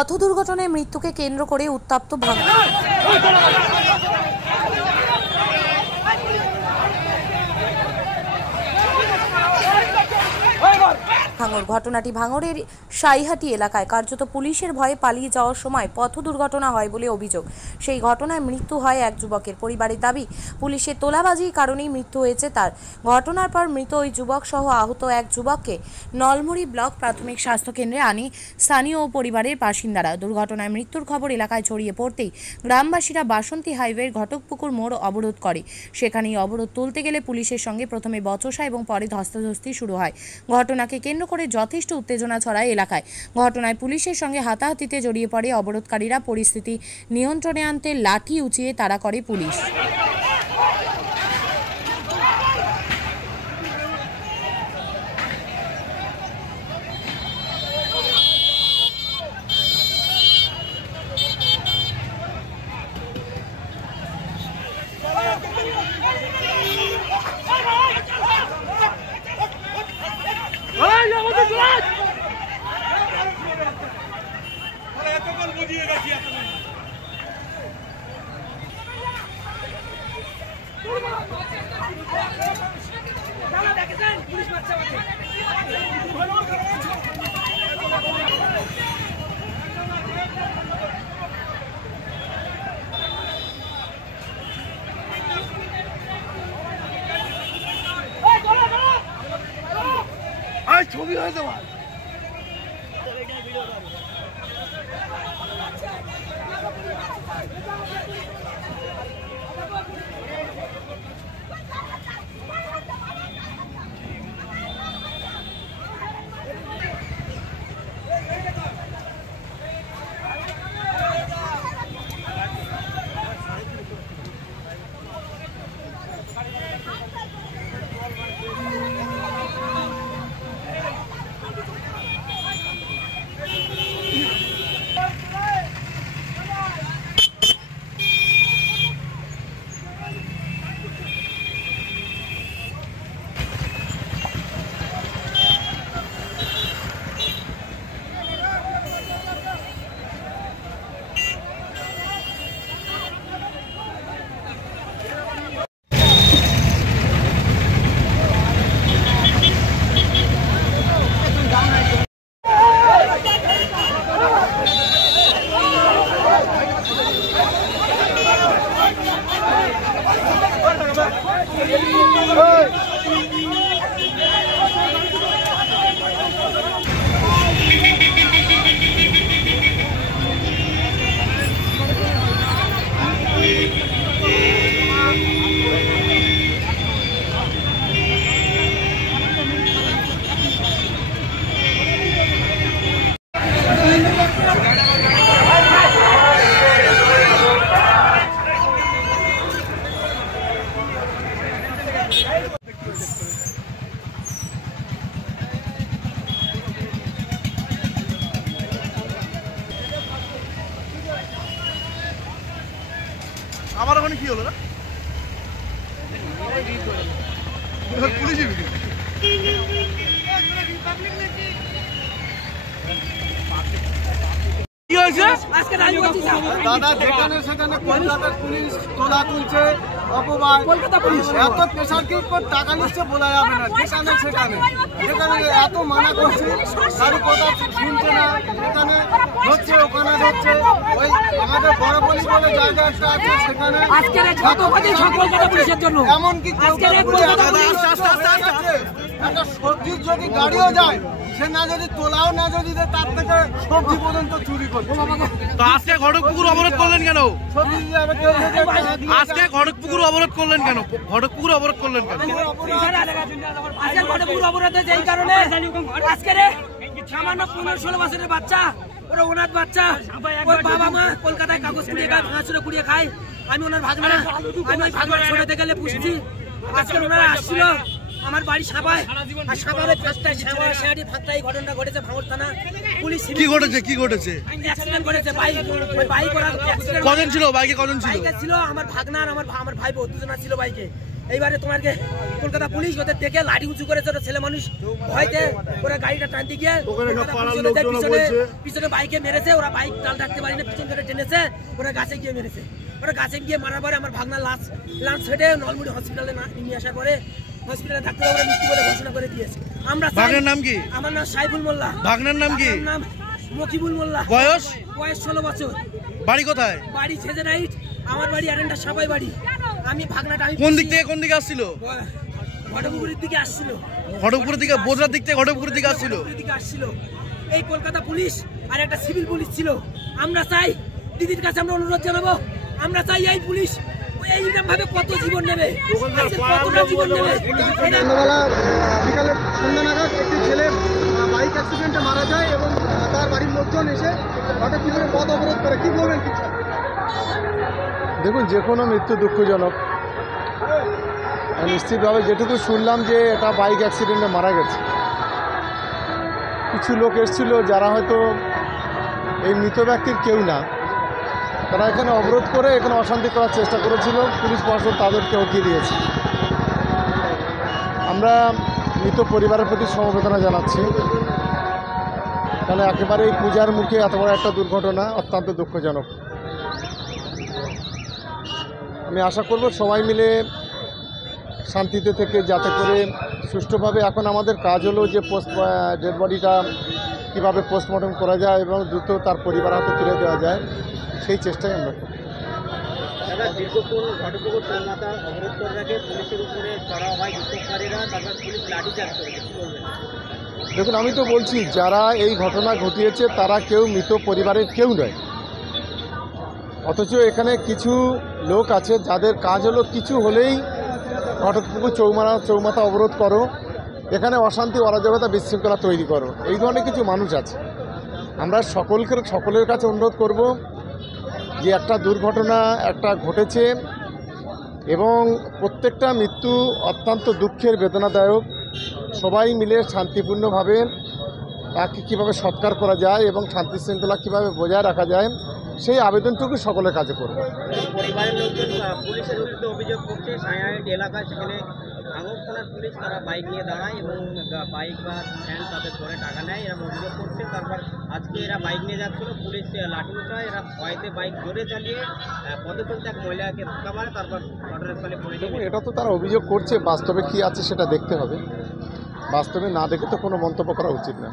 পথ দুর্ঘটনায় মৃত্যুকে কেন্দ্র করে উত্তপ্ত ভাঙড়। ঘটনাটি ভাঙড়ের সাইহাটি এলাকায় কার্যত পুলিশের ভয়ে পালিয়ে যাওয়ার সময় পথ দুর্ঘটনা হয় বলে অভিযোগ। সেই ঘটনায় মৃত্যু হয় এক যুবকের। পরিবারের দাবি, পুলিশের তোলাবাজির কারণেই মৃত্যু হয়েছে তার। ঘটনার পর মৃত ওই যুবক সহ আহত এক যুবককে নলমুড়ি ব্লক প্রাথমিক স্বাস্থ্য কেন্দ্রে আনে স্থানীয় ও পরিবারের বাসিন্দারা। দুর্ঘটনায় মৃত্যুর খবর এলাকায় ছড়িয়ে পড়তেই গ্রামবাসীরা বাসন্তী হাইওয়ের ঘটকপুকুর মোড় অবরোধ করে। সেখানেই অবরোধ তুলতে গেলে পুলিশের সঙ্গে প্রথমে বচসা এবং পরে ধস্তাধস্তি শুরু হয়। ঘটনাকে কেন্দ্র করে যথেষ্ট উত্তেজনা ছড়ায় এলাকায়। ঘটনায় পুলিশের সঙ্গে হাতাহাতিতে জড়িয়ে পড়ে অবরোধকারীরা। পরিস্থিতি নিয়ন্ত্রণে আনতে লাঠি উঁচিয়ে তাড়া করে পুলিশ। ছবি হয়েছে আমার ওখানে কি হলো না পুলিশে দাদা যেখানে সেখানে কলকাতার পুলিশ তোলা তুলছে, অপবাদ। কলকাতা পুলিশ এত প্রেশার কি টাকা নিচ্ছে বলা যাবে না। যেখানে সেখানে যেখানে এত মানা করছে, কারো কথা শুনছে না। যেখানে হচ্ছে ওখানে হচ্ছে। ওই আমাদের বড় পুলিশ বলে জায়গা একটা আছে, সেখানে এমনকি একটা সবজির যদি গাড়িও যায়, সে না যদি তোলাও না যদি তার থেকে সবজি পর্যন্ত চুরি করছে। তো আজকে ঘটকপুকুর অবরোধ করলেন কেন? আজকে ঘটকপুকুর অবরোধ করলেন কেন? ঘটকপুকুর অবরোধ করলেন কেন? আজকে ঘটকপুকুর অবরোধ এই কারণে, আজকে সামান্য 15-16 বছরের বাচ্চা, ওরা ওনার বাচ্চা, ওর বাবা মা কলকাতায় কাগজ কুড়িয়ে খায়, ভাঙাচুরা কুড়িয়ে খায়। আমি ওনার ভাগনা, আমি ওই ভাগনা ছোটতে গেলে পুষছি। আজকে ওনারা আসছিল আমার বাড়ি সাবায়, আর সাবারে 5টায় সাবাড়ি ফাঁকটাই ঘটনা ঘটেছে ভাঙড় থানা। পুলিশ কি ঘটেছে? কি ঘটেছে? অ্যাক্সিডেন্ট করেছে বাইক, ওই বাইক ওরা অ্যাক্সিডেন্ট। কজন ছিল বাইকে? কজন ছিল? বাইকে ছিল আমার ভাগনা আর আমার ভাই, দুজনা ছিল বাইকে। এইবারে তোমাকে কলকাতা পুলিশ ওদের দেখে লাঠি উঁচু করেছে, ওরা ছেলে মানুষ ভয়তে ওরা গাড়িটা টানতে গিয়ে কলকাতা পুলিশ ওদের পিছনে বাইকে মেরেছে, ওরা বাইক টাল রাখতে পারিনি, পিছন থেকে টেনেছে, ওরা গাছে গিয়ে মেরেছে। ওরা গাছে গিয়ে মারার পরে আমার ভাগনার লাঞ্চ ফেটে নলমুড়ি হসপিটালে নিয়ে আসার পরে হসপিটালে ডাক্তার ওরা মৃত্যু বলে ঘোষণা করে দিয়েছে। আমরা ভাগনার নাম কি? আমার নাম সাইফুল মোল্লা। ভাগনার নাম কি? নাম মকিবুল মোল্লা। বয়স? বয়স 16 বছর। বাড়ি কোথায়? বাড়ি ছেজেরাইট, আমার বাড়ি আরেন্ডা সবাই বাড়ি। আমি ভাগনাটা আমি কোন দিক থেকে কোন দিকে আসছিল? ঘটকপুরের দিকে আসছিল। ঘটকপুরের দিকে, বোঝার দিক থেকে ঘটকপুরের দিকে আসছিল। এই কলকাতা পুলিশ আর একটা সিভিল পুলিশ ছিল। আমরা চাই দিদির কাছে আমরা অনুরোধ জানাবো, আমরা চাই এই পুলিশ এইরকম ভাবে কত জীবন নেবে, কতটা জীবন নেবে। সন্ধ্যাবেলা বিকালে সন্ধ্যা নাগাদ একটি ছেলে বাইক অ্যাক্সিডেন্টে মারা যায় এবং তার বাড়ির লোকজন এসে হঠাৎ করে পথ অবরোধ করে। কি বলবেন কিছু? দেখুন, যে কোনো মৃত্যু দুঃখজনক। নিশ্চিতভাবে যেটুকু শুনলাম যে এটা বাইক অ্যাক্সিডেন্টে মারা গেছে। কিছু লোক এসেছিল যারা হয়তো এই মৃত ব্যক্তির কেউ না, তারা এখানে অবরোধ করে এখানে অশান্তি করার চেষ্টা করেছিল। পুলিশ প্রশাসন তাদেরকে হটিয়ে দিয়েছে। আমরা মৃত পরিবারের প্রতি সমবেদনা জানাচ্ছি, কারণ একেবারে এই পূজার মুখে এত বড় একটা দুর্ঘটনা অত্যন্ত দুঃখজনক। আমি আশা করব সবাই মিলে শান্তিতে থেকে যাতে করে সুষ্ঠুভাবে, এখন আমাদের কাজ হলো যে ডেড বডিটা কীভাবে পোস্টমর্টম করা যায় এবং দ্রুত তার পরিবার হাতে তুলে দেওয়া যায়, সেই চেষ্টাই আমরা করি। দীর্ঘক্ষণ ঘটপুকুর টোলমাথা অবরোধ করে রাখে, পুলিশের উপরে চড়াও হয় বিক্ষোভকারীরা, তারপর পুলিশ লাঠিচার্জ করেছে। কি বলবেন? দেখুন, আমি তো বলছি যারা এই ঘটনা ঘটিয়েছে তারা কেউ মৃত পরিবারের কেউ নয়, অথচ এখানে কিছু লোক আছে যাদের কাজ হলো কিছু হলেই ঘটপুকুর চৌমাথা অবরোধ করো, এখানে অশান্তি অরাজকতা বিশৃঙ্খলা তৈরি করো, এই ধরনের কিছু মানুষ আছে। আমরা সকলের কাছে অনুরোধ করব যে একটা দুর্ঘটনা একটা ঘটেছে এবং প্রত্যেকটা মৃত্যু অত্যন্ত দুঃখের, বেদনাদায়ক। সবাই মিলে শান্তিপূর্ণভাবে তাকে কীভাবে সৎকার করা যায় এবং শান্তি শৃঙ্খলা কীভাবে বজায় রাখা যায়, সেই আবেদনটুকু সকলের কাছে করব। পরিবারের লোকজন পুলিশের বিরুদ্ধে অভিযোগ করছে, সায়াহাট এলাকায় সেখানে ভাঙড় থানার পুলিশ তারা বাইক নিয়ে দাঁড়ায় এবং বাইক বা ভ্যান তাদের ধরে টাকা নেয়, এরকম অভিযোগ করছে। তারপর আজকে এরা বাইক নিয়ে যাচ্ছিল, পুলিশ লাঠি উঠায়, এরা ভয়তে বাইক জোরে চালিয়ে পথে চলতে এক মহিলাকে ধাক্কা মারে, তারপর ঘটনাস্থলে পড়ে যায়। এটা তো তারা অভিযোগ করছে, বাস্তবে কী আছে সেটা দেখতে হবে। বাস্তবে না দেখে তো কোনো মন্তব্য করা উচিত না।